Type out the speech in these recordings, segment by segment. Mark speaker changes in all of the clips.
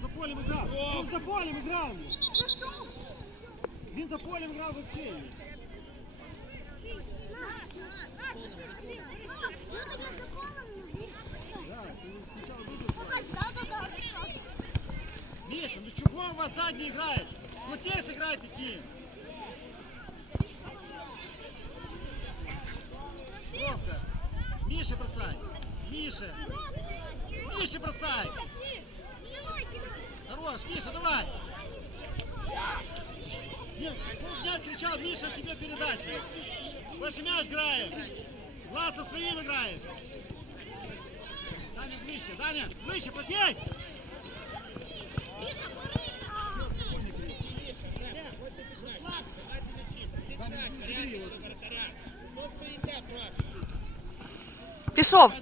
Speaker 1: За полем играл. Он за полем играл. Він за полем грав вообще. Миша, ну чего у вас задний играет? Вот здесь играйте с ним. Мише. Мише бросай. Хорош, Миша, давай. Ну, я кричал, Миша, тебе передача. Больше мяч играем. Влад со своим играет. Даня, ближе, Даня, ближе, подъедь.
Speaker 2: Миша, а, Давайте лечим. Всегда, каратель, вратаря.
Speaker 3: Что
Speaker 1: стоит так, Влад? Пішов.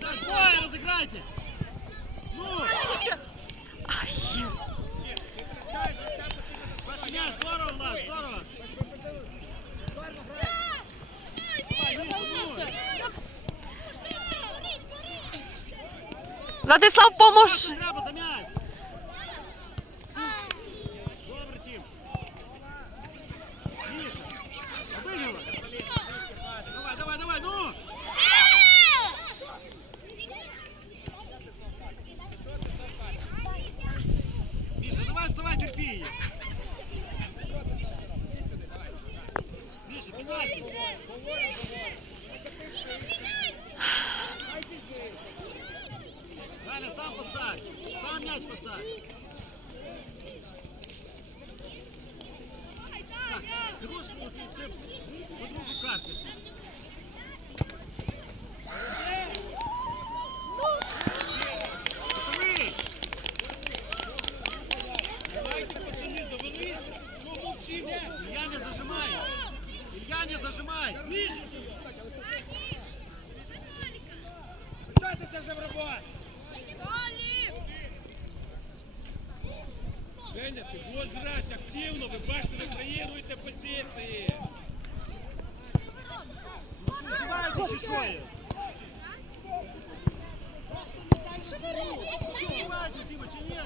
Speaker 1: Розіграйте. Ай. Здорово, Влад, здорово.
Speaker 3: Владислав, помож.
Speaker 1: Я не зажимаю! Я не
Speaker 4: зажимаю! Прийняти, будеш грати активно, ви бачите, ви країруєте позиції.
Speaker 1: Давайте ще що є.
Speaker 2: Просто не дай.
Speaker 4: Що ви робите? Чи ні?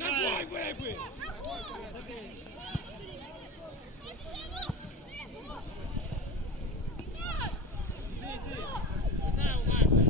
Speaker 2: Ногой выбил! Иди,
Speaker 4: иди.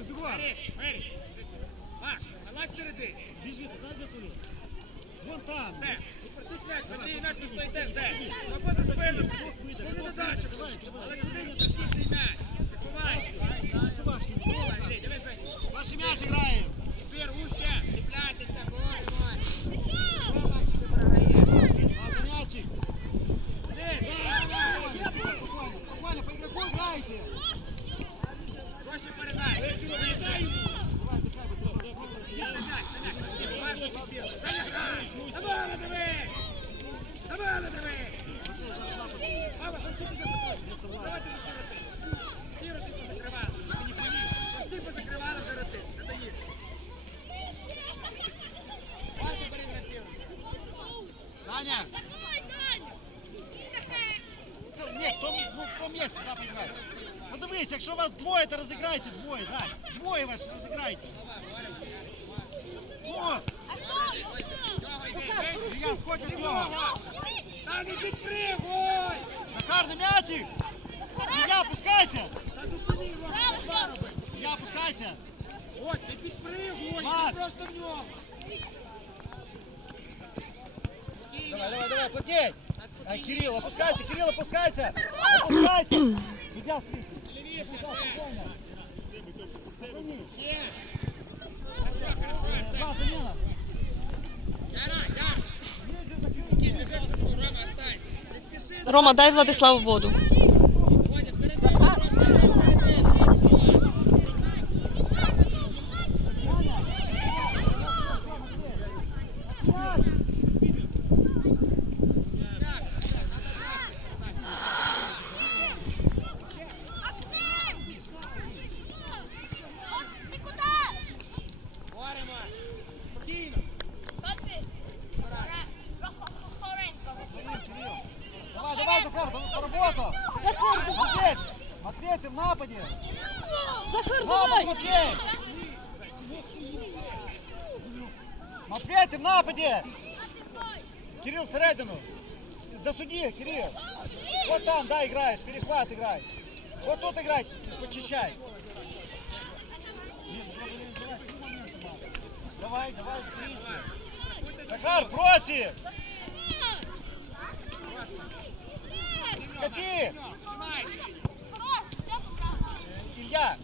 Speaker 4: Заміна, Прокопчук, бігом!
Speaker 2: Мері, Мері. Макс, наладь середину.
Speaker 4: Біжи, ти знаєш, де коли? Вон там!
Speaker 2: Де? Відпустіть м'яч, Матвій, іначе ви стоїте, де? Робота спину. Вони додачу. Але куди не
Speaker 4: двоє, дай. Двоє вас розіграйте. О,
Speaker 2: Цього йди, бей.
Speaker 4: Ілья, скочи в нього.
Speaker 2: Та не підпригуй!
Speaker 4: Захар, на м'ячик. Ілья, пускайся.
Speaker 2: Та зупини його.
Speaker 4: Ілья, пускайся.
Speaker 2: От, не підпригуй!
Speaker 4: Мат.
Speaker 2: Ти просто в нього!
Speaker 4: Давай, давай, давай, платей. Ай, Кирилл, опускайся, Кирилл, опускайся. Опускайся. Илья, свистни.
Speaker 2: Рома,
Speaker 3: дай Владиславу воду.
Speaker 4: Матвей. Матвей, ты в нападе. Кирилл, всередину. До судьи, Кирилл. Вот там, да, играешь, перехват играй. Вот тут играй, почищай. Давай, давай, сбрейся. Захар, просит. Скати. Илья,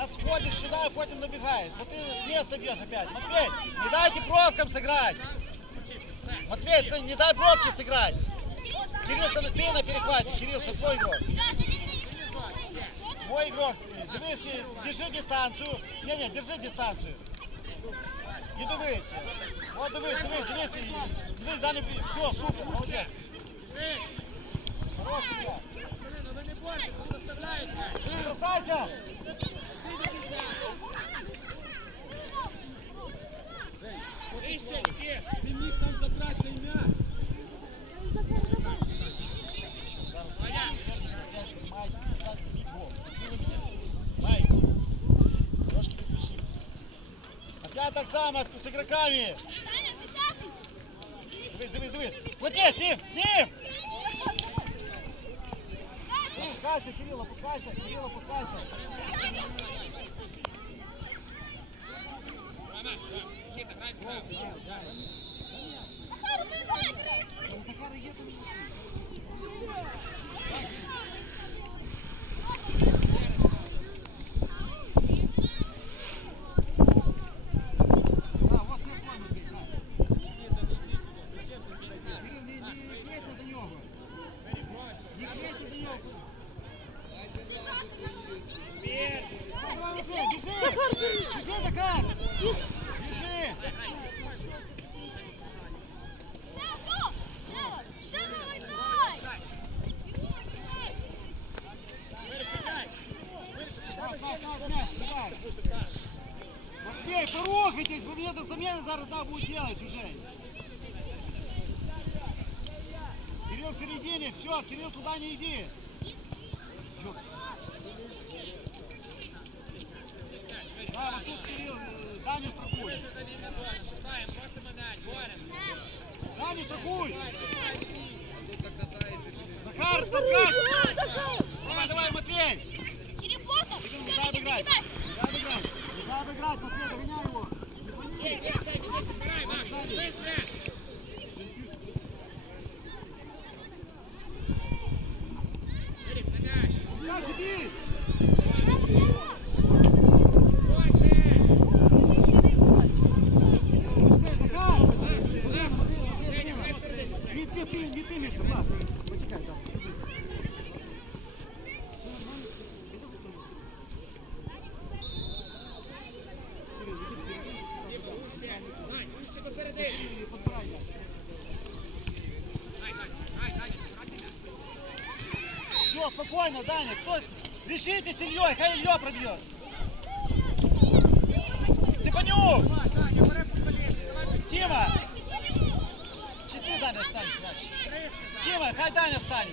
Speaker 4: отходишь сюда, а потом набегаешь. Вот ты с места бьешь опять. Матвей, не дайте пробкам сыграть. Матвей, ты не дай пробки сыграть. Кирилл, ты, ты на перехвате. Кирилл, это твой игрок. Твой игрок. Дивись, ти- держи дистанцию. Не, не, держи дистанцию. І дивись. От дивись, дивись, дивись. і- Дивись, далі. Все, супер, молодець.
Speaker 2: Ей,
Speaker 4: Хороший Илья.
Speaker 2: Кирило, ви не бойтесь, ви доставляєте!
Speaker 4: Не бросайся. Опять так само з ігроками. Дивись, дивись, дивись. Плати, з ним, з ним. Опускайся, Кирилл, опускайся, Кирилл, опускайся.
Speaker 2: Рома, Кіта, грай справа!
Speaker 4: У Захара є там. крейся до нього.
Speaker 2: Вір!
Speaker 4: Давай, Матвей, біжи! Біжи, Захар! Біжи!
Speaker 2: Вир, піддай! Вир,
Speaker 4: Матвей, порухайтесь, бо мені до заміни зараз треба буде делать уже. Кирилл в середине, все, Кирилл туда не иди. Даню
Speaker 2: боремо.
Speaker 4: Даню страхуй. Захар, толкайся. Давай, давай, Матвей. Кирилл, не дай обыграть. Не дай обыграть. Не дай обыграть, Матвей, догоняй его. Не Все, спокойно, Даня. Кто... Решите с Ильей, хай Илья пробьет. Степанюк! Тима! Чи ти, Даня, стань краще?
Speaker 2: три, сказав.
Speaker 4: Тима, хай Даня стане.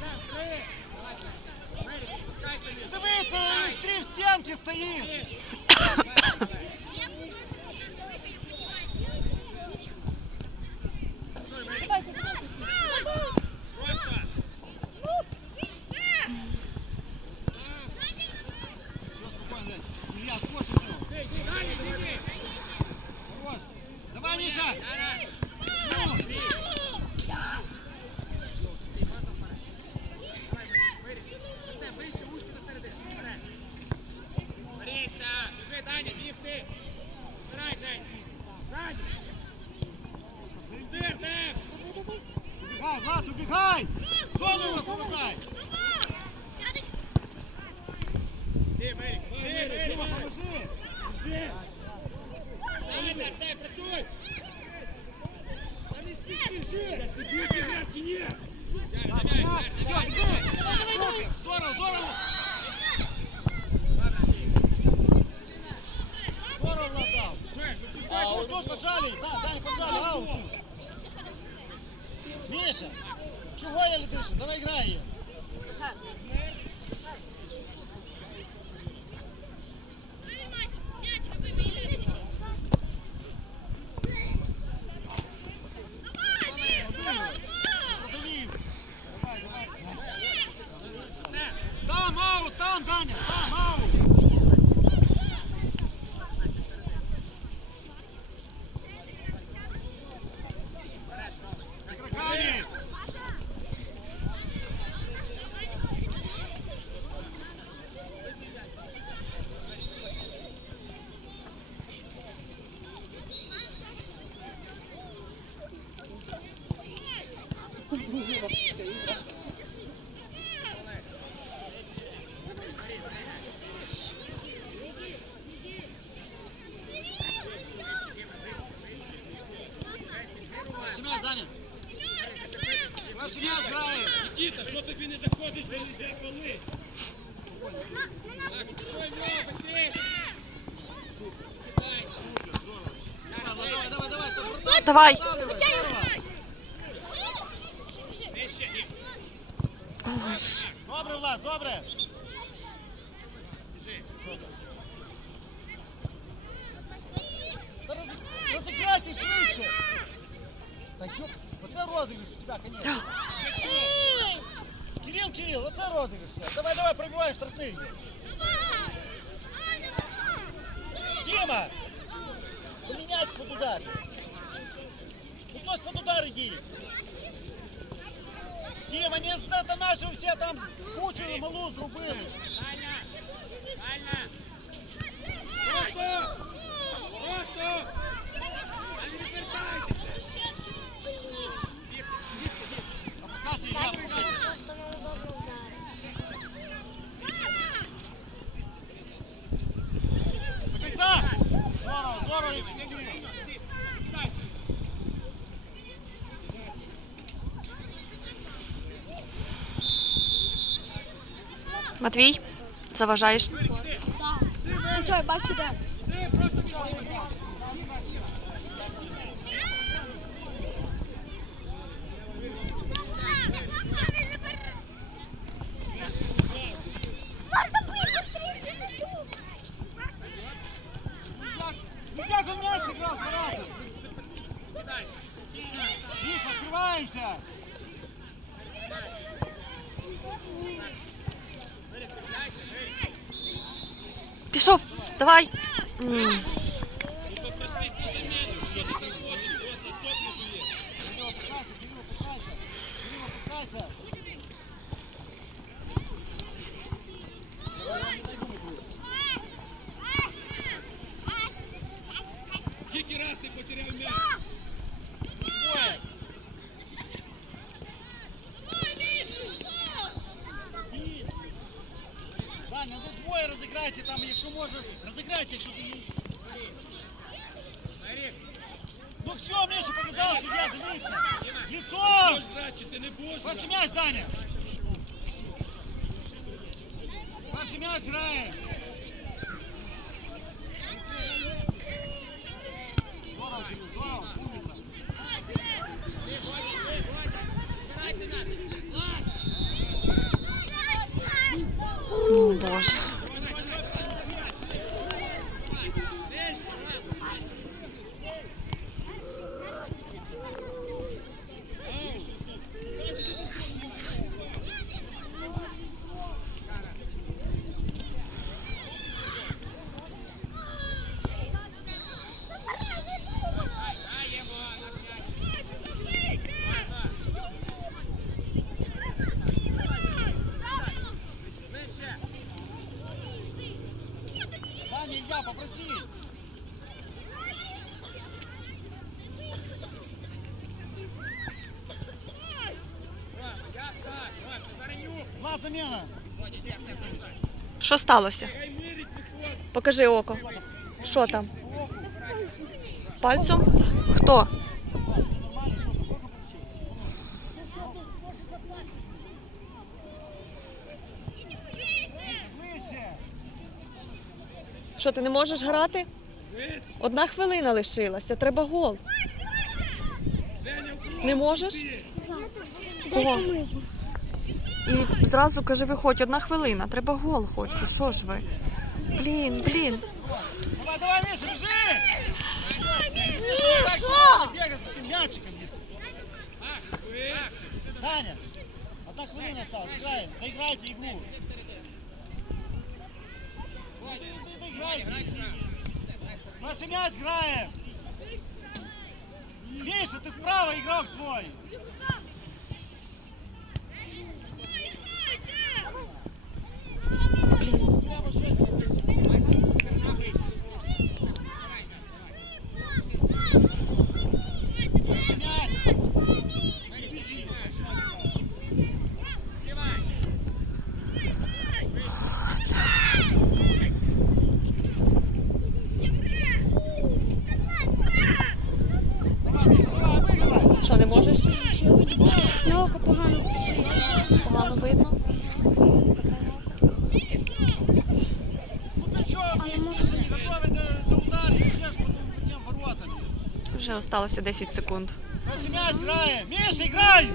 Speaker 2: Так, три. Давай, Даня. Мері, спускайся, м'яч.
Speaker 4: Дивіться, їх три в стінки стоїть. убегай, Влад, убегай. Зону его освобождай.
Speaker 2: Ти, Мерік. Ти, Мерік.
Speaker 4: Тима, поможи.
Speaker 2: Біжи. Даня, Артем, працюй. Та не спіши, вже. Ти більше м'яч чи ні? Ярик,
Speaker 4: Так,
Speaker 2: давай,
Speaker 4: так, все,
Speaker 2: давай,
Speaker 4: бежи. Супер, Здорово, здорово. Здорово, Влад, дал.
Speaker 2: Жень, ну
Speaker 4: А,
Speaker 2: включай,
Speaker 4: вот тут поджали, да, Даня, поджали, аут. Миша, Чего я летышу? Давай играй ее. Продави. Давай, давай. Там аут, там, Даня, там аут. Игроками. Хороший мяч, Даня. Хороший мяч, играет.
Speaker 1: Нікіта, що тобі не доходиш, бо не йде коли?
Speaker 2: Ой, Льова, быстрее.
Speaker 4: Давай, давай, давай, давай. Розіграйте швидше. Та йоп, оце розіграш у тебе, конечно. Кирил, Кирил, оце розіграш. у тебе. Давай, давай, пробивай штрафний. Тима! Поміняйся під удар. Ну хтось під удар іди. Тима, не це наші всі там кучу малу зробили. Мяч сыграл два раза? Миша, открываемся!
Speaker 3: Пішов. Давай.
Speaker 4: Даня, ну двоє розіграйте там, якщо може, розіграйте, якщо ти не... Ну все, Миша, показав суддя, дивіться! Лицом!
Speaker 1: Здрачі, ти не будеш.
Speaker 4: Перший м'яч, Даня! Перший м'яч грає!
Speaker 3: Що сталося? Покажи око. Що там? Пальцем? Хто? Що, ти не можеш грати? Одна хвилина лишилася, треба гол. Не можеш? Кого? І зразу каже, виходь, одна хвилина, треба гол хочете. Що ж ви? Блін, блін.
Speaker 4: Давай, давай, Миша, бежи! Миша! Бегать с этим мячиком! Даня, одна хвилина осталась, играем, доиграйте игру. Ну, ты- ты Доиграйте. Наш мяч играем. Миша, ты справа игрок твой.
Speaker 3: Вже осталося 10 секунд.
Speaker 4: Мяч грає. Миша, играй!